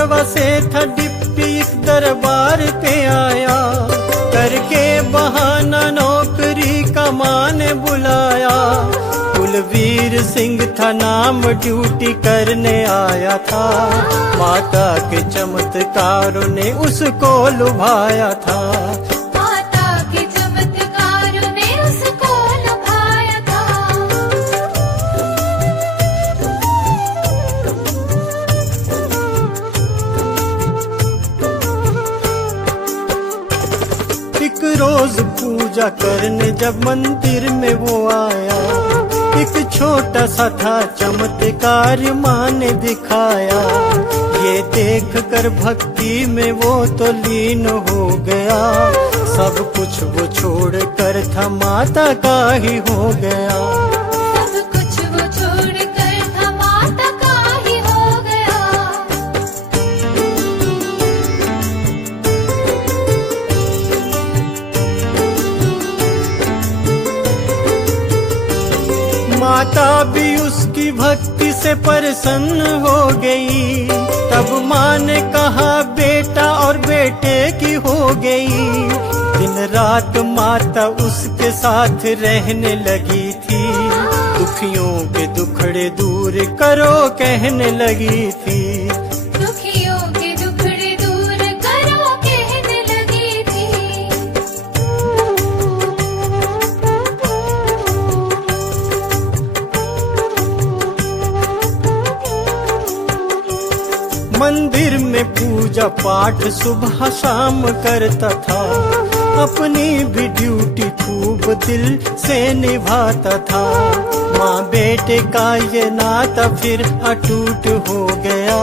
मरवा से था डिप्टी एक दरबार पे आया, करके बहाना नौकरी का माँ ने बुलाया। कुलवीर सिंह था नाम, ड्यूटी करने आया था, माता के चमत्कारों ने उसको लुभाया था। एक रोज पूजा करने जब मंदिर में वो आया, एक छोटा सा था चमत्कार माँ ने दिखाया। ये देख कर भक्ति में वो तो लीन हो गया, सब कुछ वो छोड़ कर था माता का ही हो गया। माता भी उसकी भक्ति से प्रसन्न हो गई। तब माँ ने कहा बेटा और बेटे की हो गई। दिन रात माता उसके साथ रहने लगी थी, दुखियों के दुखड़े दूर करो कहने लगी थी। मंदिर में पूजा पाठ सुबह शाम करता था, अपनी भी ड्यूटी खूब दिल से निभाता था। माँ बेटे का ये नाता फिर अटूट हो गया,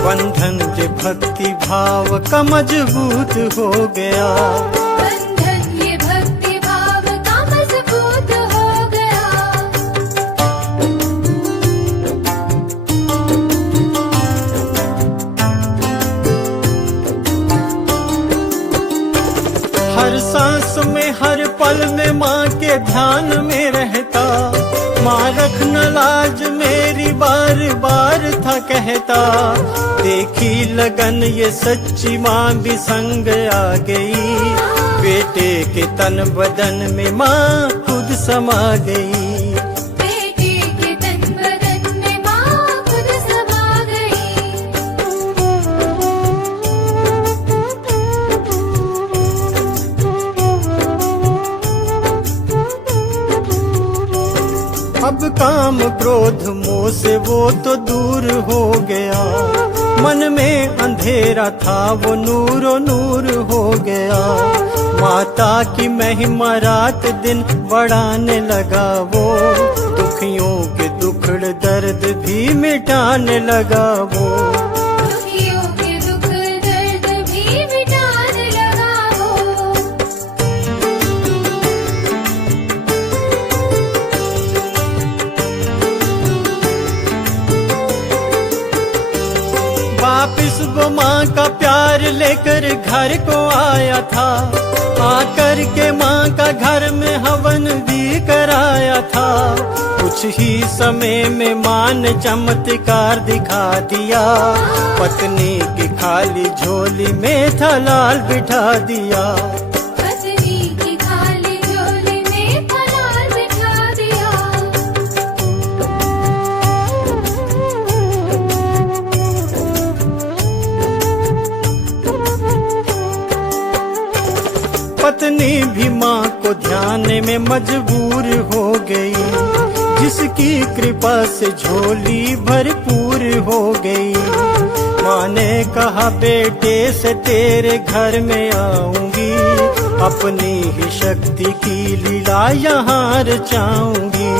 बंधन जे भक्ति भाव का मजबूत हो गया। हर सांस में हर पल में माँ के ध्यान में रहता, माँ रखना लाज मेरी बार बार था कहता। देखी लगन ये सच्ची माँ भी संग आ गई, बेटे के तन बदन में माँ खुद समा गई। अब काम क्रोध मोह से वो तो दूर हो गया, मन में अंधेरा था वो नूरो नूर हो गया। माता की महिमा रात दिन बढ़ाने लगा वो, दुखियों के दुखड़ दर्द भी मिटाने लगा वो। वापिस वो माँ का प्यार लेकर घर को आया था, आकर के माँ का घर में हवन भी कराया था। कुछ ही समय में माँ ने चमत्कार दिखा दिया, पत्नी की खाली झोली में था लाल बिठा दिया। पत्नी भी माँ को ध्यान में मजबूर हो गई, जिसकी कृपा से झोली भरपूर हो गई। माँ ने कहा बेटे से तेरे घर में आऊंगी, अपनी ही शक्ति की लीला यहाँ रचाऊंगी।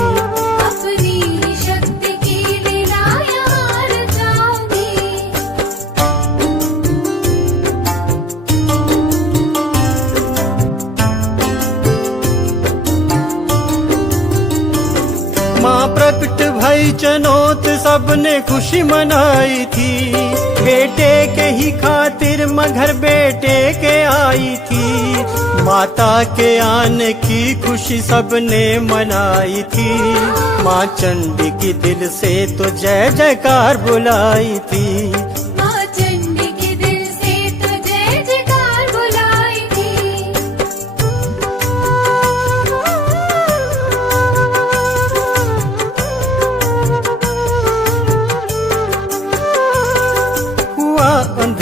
माँ प्रकट भई चनौत सबने खुशी मनाई थी, बेटे के ही खातिर मगर बेटे के आई थी। माता के आने की खुशी सबने मनाई थी, माँ चंडी की दिल से तो जय जयकार बुलाई थी।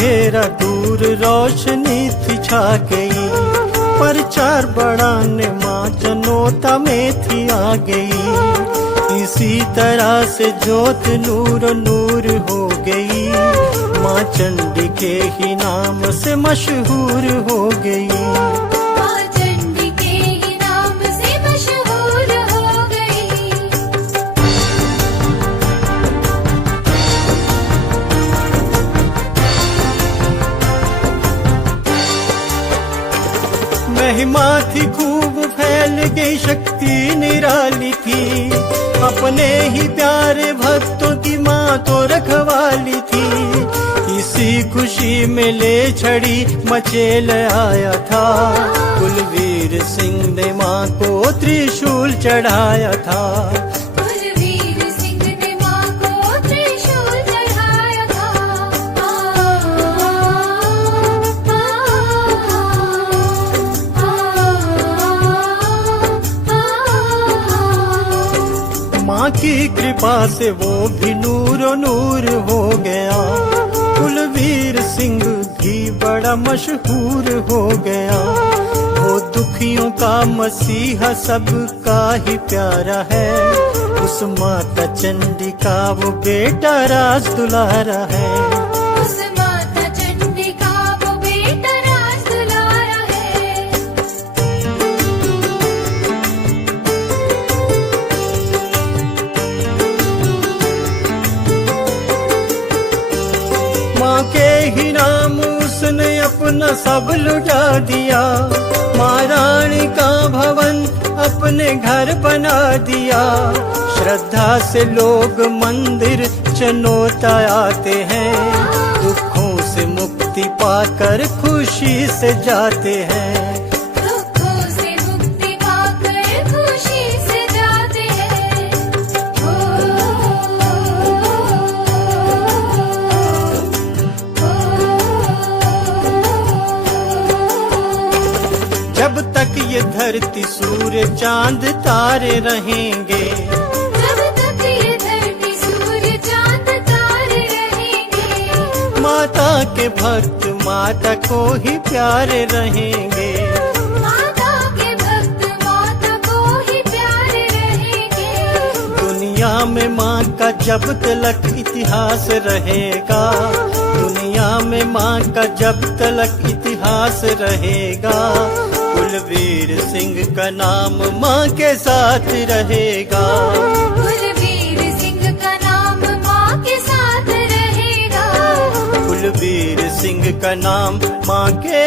अंधेरा दूर रोशनी थी छा गई, प्रचार बढ़ाने माँ जनोता में थी आ गई। इसी तरह से ज्योत नूर नूर हो गई, माँ चंडी के ही नाम से मशहूर हो गई। माँ चंडी के ही नाम से मशहूर हो गई। महिमा थी खूब फैल गई, शक्ति निराली थी, अपने ही प्यारे भक्तों की माँ तो रखवाली थी। इसी खुशी में ले छड़ी मचेल आया था, कुलवीर सिंह ने माँ को त्रिशूल चढ़ाया था। कुलवीर सिंह ने माँ को त्रिशूल चढ़ाया था। माँ की कृपा से वो भी नूरो नूर हो गया, कुलवीर सिंह भी बड़ा मशहूर हो गया। वो दुखियों का मसीहा सबका ही प्यारा है, उस माता चंडी का वो बेटा राज दुलारा है। उस माता चंडी का वो बेटा राज दुलारा है। माँ के ही नाम उसने अपना सब लुटा दिया, माँ रानी का भवन अपने घर बना दिया। श्रद्धा से लोग मंदिर चनोता आते हैं, दुखों से मुक्ति पाकर खुशी से जाते हैं। दुखों से मुक्ति पाकर खुशी से जाते हैं। जब तक ये धरती सूर्य चांद तारे रहेंगे, जब तक ये धरती सूर्य चांद तारे रहेंगे, माता के भक्त माता को ही प्यारे रहेंगे। माता के भक्त माता को ही प्यारे रहेंगे। दुनिया में माँ का जब तलक इतिहास रहेगा, दुनिया में माँ का जब तलक इतिहास रहेगा, कुलवीर सिंह का नाम माँ के साथ रहेगा। कुलवीर सिंह का नाम माँ के साथ रहेगा। कुलवीर सिंह का नाम माँ के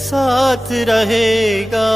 साथ रहेगा।